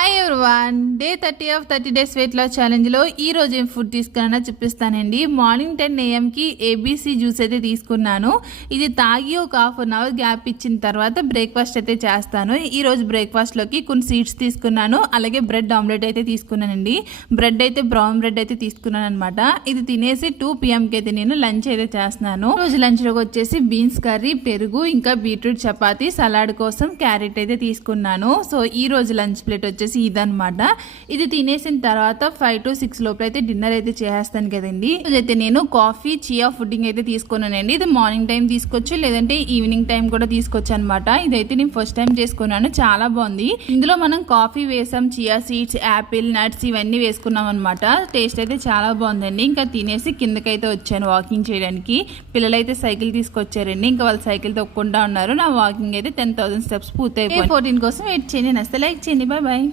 Hi everyone, day 30 of 30 days weight loss ఛాలెంజ్లో ఈరోజు ఏం ఫుడ్ తీసుకున్నా చూపిస్తానండి. మార్నింగ్ 10 AM ఏబీసీ జ్యూస్ అయితే తీసుకున్నాను. ఇది తాగి ఒక ½ గ్యాప్ ఇచ్చిన తర్వాత బ్రేక్ఫాస్ట్ అయితే చేస్తాను. ఈరోజు బ్రేక్ఫాస్ట్లోకి కొన్ని సీడ్స్ తీసుకున్నాను, అలాగే బ్రెడ్ ఆమ్లెట్ అయితే తీసుకున్నానండి. బ్రెడ్ అయితే బ్రౌన్ బ్రెడ్ అయితే తీసుకున్నాను అనమాట. ఇది తినేసి 2 PMకి అయితే నేను లంచ్ అయితే చేస్తున్నాను. రోజు లంచ్లోకి వచ్చేసి బీన్స్ కర్రీ, పెరుగు, ఇంకా బీట్రూట్ చపాతీ, సలాడ్ కోసం క్యారెట్ అయితే తీసుకున్నాను. సో ఈ రోజు లంచ్ ప్లేట్ వచ్చేసి ఇదనమాట. ఇది తినేసిన తర్వాత 5 to 6 లోపల అయితే డిన్నర్ అయితే చేస్తాను కదండి. అయితే నేను కాఫీ, చియా ఫుడ్డింగ్ అయితే తీసుకున్నానండి. ఇది మార్నింగ్ టైం తీసుకోవచ్చు, లేదంటే ఈవినింగ్ టైం కూడా తీసుకోవచ్చు అనమాట. ఇదైతే నేను ఫస్ట్ టైం చేసుకున్నాను, చాలా బాగుంది. ఇందులో మనం కాఫీ వేసాం, చియా సీడ్స్, యాపిల్, నట్స్ ఇవన్నీ వేసుకున్నాం అనమాట. టేస్ట్ అయితే చాలా బాగుందండి. ఇంకా తినేసి కిందకైతే వచ్చాను వాకింగ్ చేయడానికి. పిల్లలైతే సైకిల్ తీసుకొచ్చారండి, ఇంకా వాళ్ళు సైకిల్ తొక్కుంటా ఉన్నారు. నా వాకింగ్ అయితే 10,000 స్టెప్స్ పూర్తయిపోయింది. 14 కోసం వెయిట్ చేయండి. నచ్చితే లైక్ చేయండి. Bye bye.